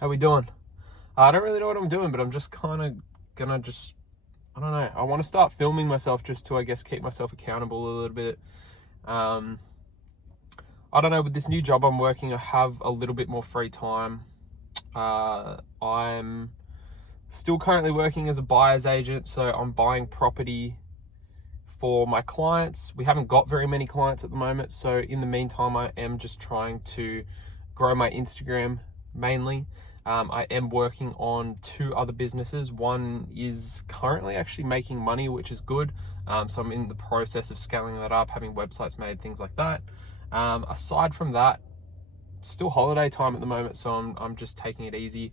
How we doing? I don't really know what I'm doing, but I'm just kind of gonna I don't know. I want to start filming myself just to, I guess, keep myself accountable a little bit. Um, I don't know, with this new job I'm working, I have a little bit more free time. I'm still currently working as a buyer's agent, so I'm buying property for my clients. We haven't got very many clients at the moment, so in the meantime, I am just trying to grow my Instagram mainly. I am working on 2 other businesses. One is currently actually making money, which is good. So I'm in the process of scaling that up, having websites made, things like that. Aside from that, it's still holiday time at the moment, so I'm just taking it easy.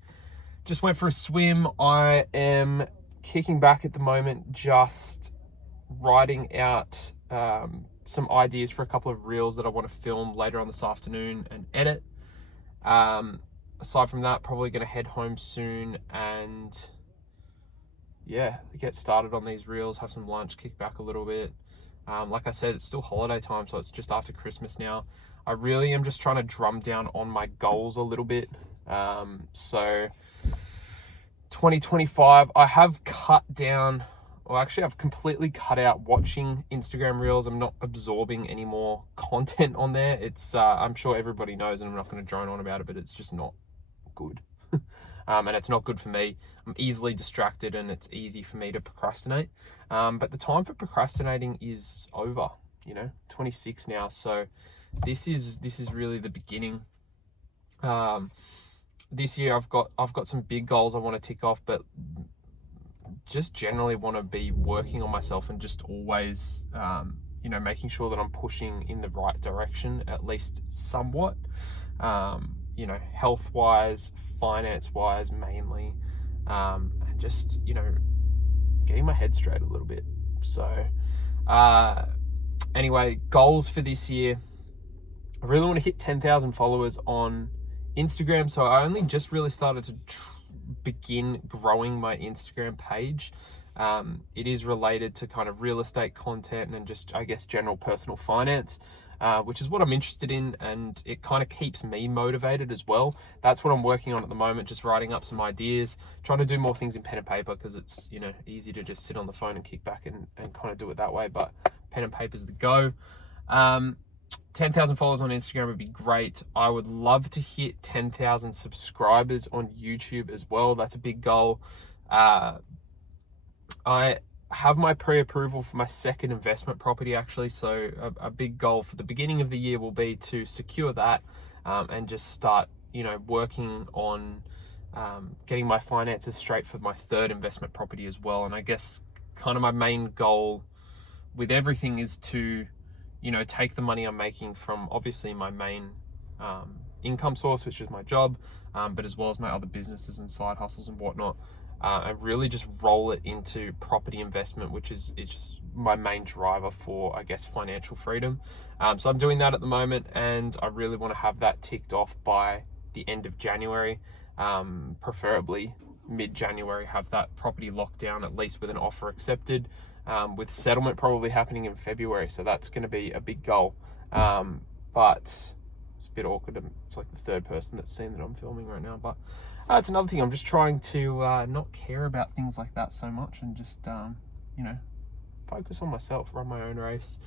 Just went for a swim. I am kicking back at the moment, just writing out some ideas for a couple of reels that I want to film later on this afternoon and edit. Aside from that, probably going to head home soon and get started on these reels, have some lunch, kick back a little bit. Like I said, it's still holiday time, so it's just after Christmas now. I really am just trying to drum down on my goals a little bit. So 2025, I have cut down, or actually I've completely cut out watching Instagram reels. I'm not absorbing any more content on there. It's I'm sure everybody knows, and I'm not going to drone on about it, but it's just not good. And it's not good for me. I'm easily distracted and it's easy for me to procrastinate. But the time for procrastinating is over, 26 now. So this is really the beginning. This year I've got some big goals I want to tick off, but just generally want to be working on myself and just always, making sure that I'm pushing in the right direction, at least somewhat. Health-wise, finance-wise mainly, and just, getting my head straight a little bit. So, anyway, goals for this year. I really want to hit 10,000 followers on Instagram. So I only just really started to begin growing my Instagram page. It is related to kind of real estate content and just, I guess, general personal finance. Which is what I'm interested in, and it kind of keeps me motivated as well. That's what I'm working on at the moment, just writing up some ideas, trying to do more things in pen and paper, because it's, easy to just sit on the phone and kick back and kind of do it that way, but pen and paper's the go. 10,000 followers on Instagram would be great. I would love to hit 10,000 subscribers on YouTube as well. That's a big goal. I have my pre-approval for my second investment property, actually. So a big goal for the beginning of the year will be to secure that, and just start, working on getting my finances straight for my third investment property as well. And I guess kind of my main goal with everything is to, take the money I'm making from obviously my main income source, which is my job, but as well as my other businesses and side hustles and whatnot, and really just roll it into property investment, which is just my main driver for, I guess, financial freedom. So I'm doing that at the moment, and I really want to have that ticked off by the end of January, preferably mid-January, have that property locked down, at least with an offer accepted, with settlement probably happening in February. So that's going to be a big goal. But it's a bit awkward. It's like the third person that's seen that I'm filming right now, but it's another thing. I'm just trying to not care about things like that so much, and just, focus on myself, run my own race,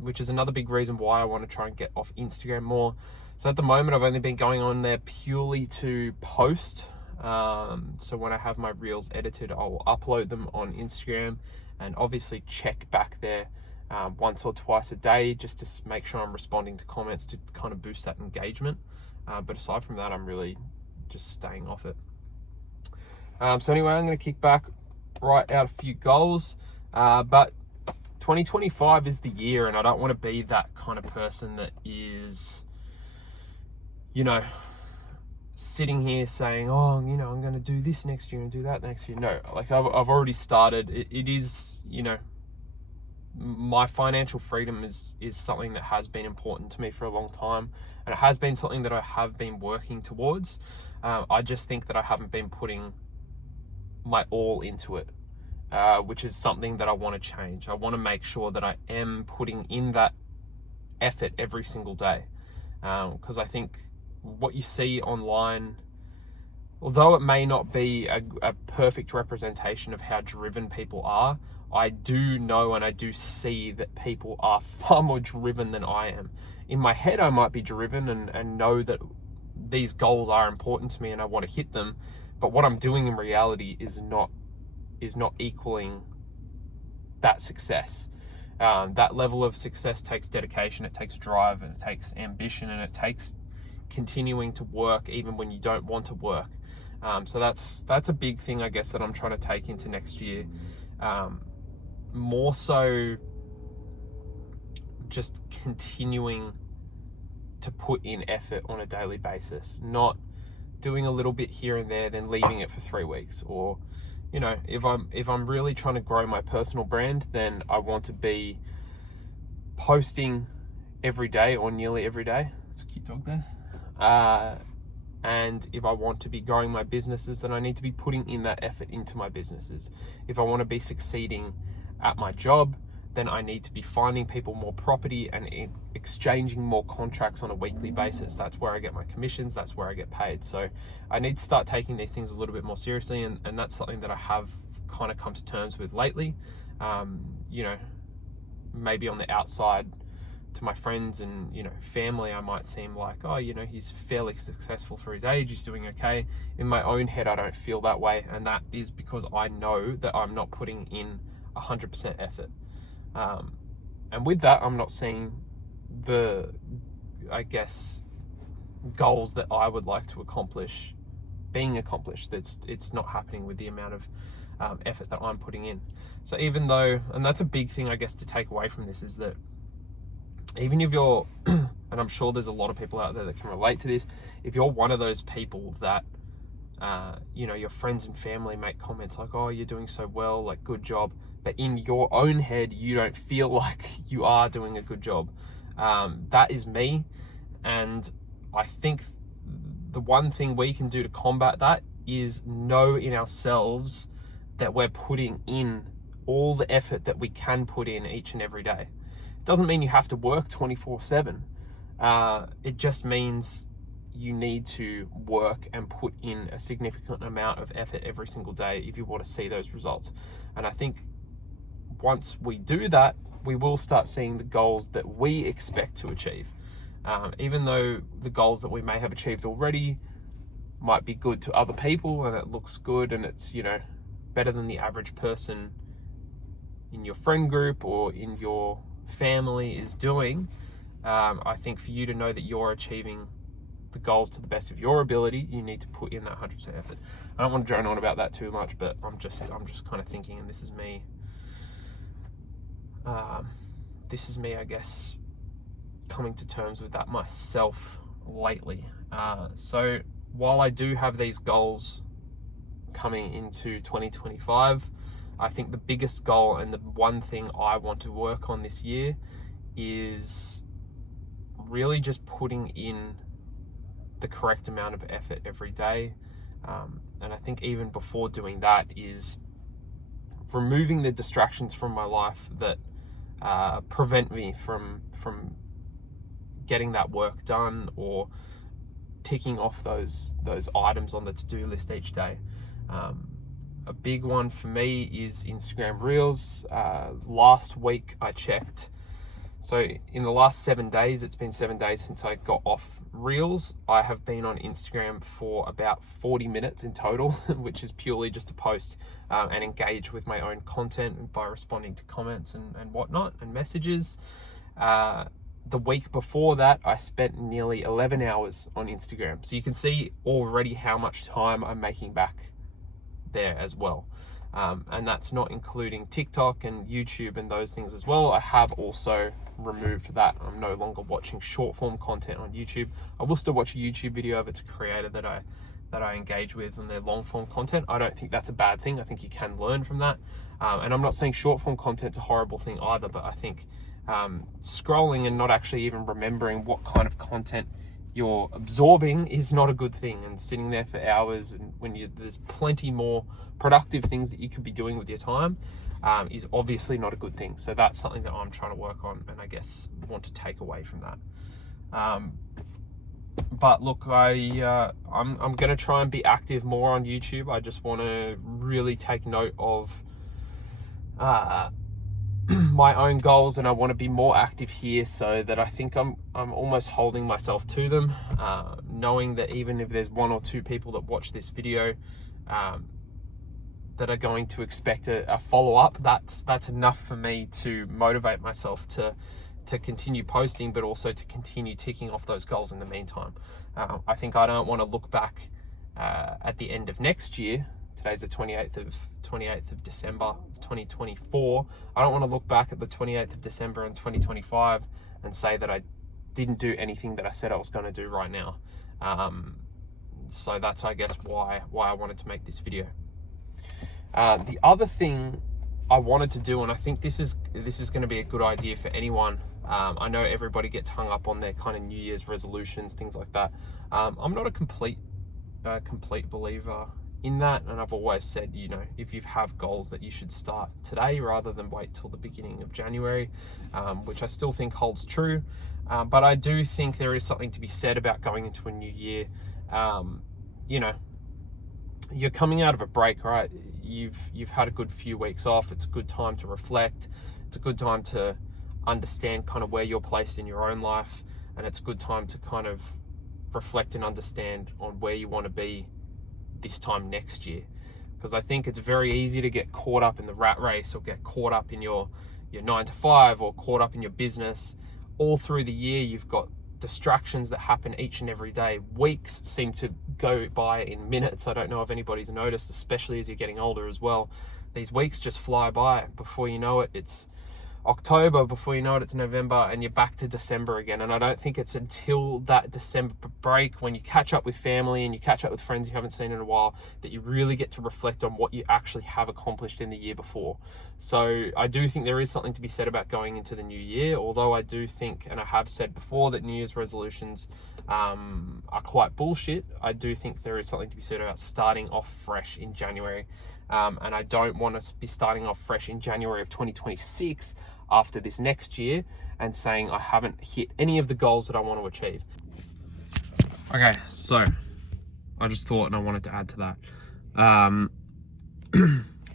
which is another big reason why I want to try and get off Instagram more. So at the moment, I've only been going on there purely to post. So when I have my reels edited, I will upload them on Instagram and obviously check back there once or twice a day, just to make sure I'm responding to comments to kind of boost that engagement. But aside from that, I'm really just staying off it. So anyway, I'm going to kick back, write out a few goals, but 2025 is the year, and I don't want to be that kind of person that is, sitting here saying, oh, I'm going to do this next year and do that next year. No, like I've already started. It is, my financial freedom is something that has been important to me for a long time, and it has been something that I have been working towards. I just think that I haven't been putting my all into it, which is something that I want to change. I want to make sure that I am putting in that effort every single day, because I think what you see online, although it may not be a perfect representation of how driven people are, I do know and I do see that people are far more driven than I am. In my head, I might be driven and know that these goals are important to me and I want to hit them, but what I'm doing in reality is not equaling that success. That level of success takes dedication, it takes drive, and it takes ambition, and it takes continuing to work even when you don't want to work. So that's a big thing, I guess, that I'm trying to take into next year. More so just continuing to put in effort on a daily basis, not doing a little bit here and there, then leaving it for 3 weeks. Or, you know, if I'm really trying to grow my personal brand, then I want to be posting every day or nearly every day. There's a cute dog there. And if I want to be growing my businesses, then I need to be putting in that effort into my businesses. If I want to be succeeding at my job, then I need to be finding people more property and exchanging more contracts on a weekly basis. That's where I get my commissions, that's where I get paid. So I need to start taking these things a little bit more seriously, and that's something that I have kind of come to terms with lately. You know, maybe on the outside to my friends and, you know, family, I might seem like, oh, you know, he's fairly successful for his age, he's doing okay. In my own head, I don't feel that way, and that is because I know that I'm not putting in 100% effort. And with that, I'm not seeing the, I guess, goals that I would like to accomplish being accomplished. It's not happening with the amount of effort that I'm putting in. So even though, and that's a big thing, I guess, to take away from this, is that even if you're, and I'm sure there's a lot of people out there that can relate to this, if you're one of those people that, you know, your friends and family make comments like, oh, you're doing so well, like, good job, but in your own head, you don't feel like you are doing a good job. That is me. And I think the one thing we can do to combat that is know in ourselves that we're putting in all the effort that we can put in each and every day. It doesn't mean you have to work 24/7. It just means you need to work and put in a significant amount of effort every single day if you want to see those results. And I think once we do that, we will start seeing the goals that we expect to achieve. Even though the goals that we may have achieved already might be good to other people and it looks good and it's, you know, better than the average person in your friend group or in your family is doing, I think for you to know that you're achieving the goals to the best of your ability, you need to put in that 100% effort. I don't want to drone on about that too much, but I'm just kind of thinking, and this is me, I guess, coming to terms with that myself lately. So while I do have these goals coming into 2025, I think the biggest goal and the one thing I want to work on this year is really just putting in the correct amount of effort every day. And I think even before doing that is removing the distractions from my life that prevent me from getting that work done or ticking off those items on the to-do list each day. A big one for me is Instagram Reels. Last week I checked. So in the last 7 days, it's been 7 days since I got off Reels. I have been on Instagram for about 40 minutes in total, which is purely just to post and engage with my own content by responding to comments and whatnot and messages. The week before that, I spent nearly 11 hours on Instagram. So you can see already how much time I'm making back there as well. And that's not including TikTok and YouTube and those things as well. I have also removed that. I'm no longer watching short form content on YouTube. I will still watch a YouTube video if it's a creator that I engage with and their long form content. I don't think that's a bad thing. I think you can learn from that. And I'm not saying short form content's a horrible thing either, but I think scrolling and not actually even remembering what kind of content you're absorbing is not a good thing, and sitting there for hours and there's plenty more productive things that you could be doing with your time is obviously not a good thing. So that's something that I'm trying to work on and I guess want to take away from that. But look, I'm going to try and be active more on YouTube. I just want to really take note of my own goals, and I want to be more active here, so that I think I'm almost holding myself to them, knowing that even if there's 1 or 2 people that watch this video that are going to expect a follow-up, that's enough for me to motivate myself to continue posting, but also to continue ticking off those goals in the meantime. I think I don't want to look back at the end of next year. Today's the 28th of December 2024. I don't want to look back at the 28th of December in 2025 and say that I didn't do anything that I said I was going to do right now. So that's, I guess, why I wanted to make this video. The other thing I wanted to do, and I think this is going to be a good idea for anyone. I know everybody gets hung up on their kind of New Year's resolutions, things like that. I'm not a complete believer in that, and I've always said, you know, if you have goals, that you should start today rather than wait till the beginning of January, which I still think holds true. But I do think there is something to be said about going into a new year. You know, you're coming out of a break, right? You've had a good few weeks off. It's a good time to reflect. It's a good time to understand kind of where you're placed in your own life, and it's a good time to kind of reflect and understand on where you want to be this time next year. Because I think it's very easy to get caught up in the rat race, or get caught up in your 9 to 5, or caught up in your business. All through the year, you've got distractions that happen each and every day. Weeks seem to go by in minutes. I don't know if anybody's noticed, especially as you're getting older as well. These weeks just fly by. Before you know it, it's October. Before you know it, it's November, and you're back to December again. And I don't think it's until that December break, when you catch up with family and you catch up with friends you haven't seen in a while, that you really get to reflect on what you actually have accomplished in the year before. So I do think there is something to be said about going into the new year, although I do think, and I have said before, that New Year's resolutions are quite bullshit. I do think there is something to be said about starting off fresh in January. And I don't want to be starting off fresh in January of 2026 after this next year and saying I haven't hit any of the goals that I want to achieve. Okay, so I just thought, and I wanted to add to that.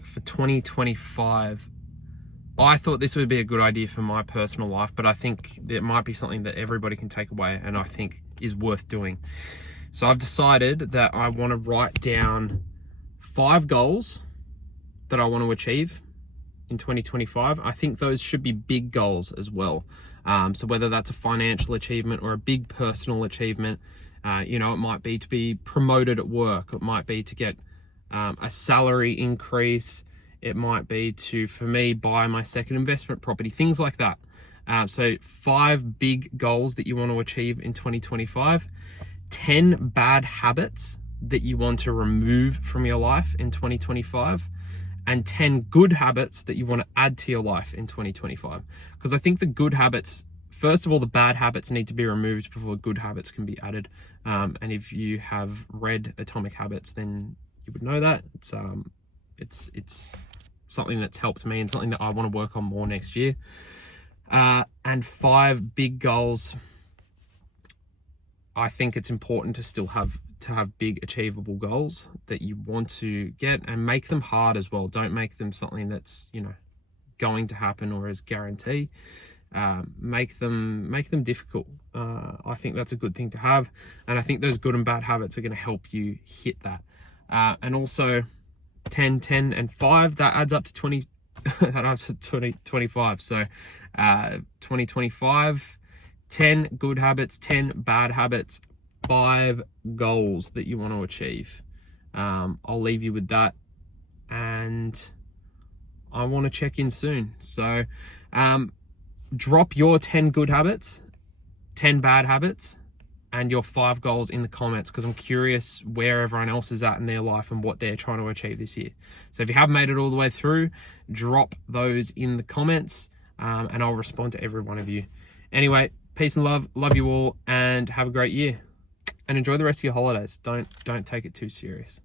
For 2025, I thought this would be a good idea for my personal life, but I think it might be something that everybody can take away and I think is worth doing. So I've decided that I want to write down 5 goals that I want to achieve in 2025. I think those should be big goals as well. So whether that's a financial achievement or a big personal achievement, you know, it might be to be promoted at work. It might be to get a salary increase. It might be to, for me, buy my second investment property, things like that. So 5 big goals that you want to achieve in 2025, 10 bad habits that you want to remove from your life in 2025, and 10 good habits that you want to add to your life in 2025. Because I think the good habits, first of all, the bad habits need to be removed before good habits can be added. And if you have read Atomic Habits, then you would know that. It's something that's helped me and something that I want to work on more next year. And 5 big goals. I think it's important to still have big achievable goals that you want to get, and make them hard as well. Don't make them something that's, you know, going to happen or is guarantee. Make them difficult. I think that's a good thing to have, and I think those good and bad habits are going to help you hit that. And also 10, and 5, that adds up to 20. That adds to 2025. So 2025, 10 good habits, 10 bad habits, 5 goals that you want to achieve. I'll leave you with that, and I want to check in soon. So drop your 10 good habits, 10 bad habits, and your 5 goals in the comments, because I'm curious where everyone else is at in their life and what they're trying to achieve this year. So if you have made it all the way through, drop those in the comments, and I'll respond to every one of you. Anyway, peace and love you all, and have a great year, and enjoy the rest of your holidays. Don't take it too serious.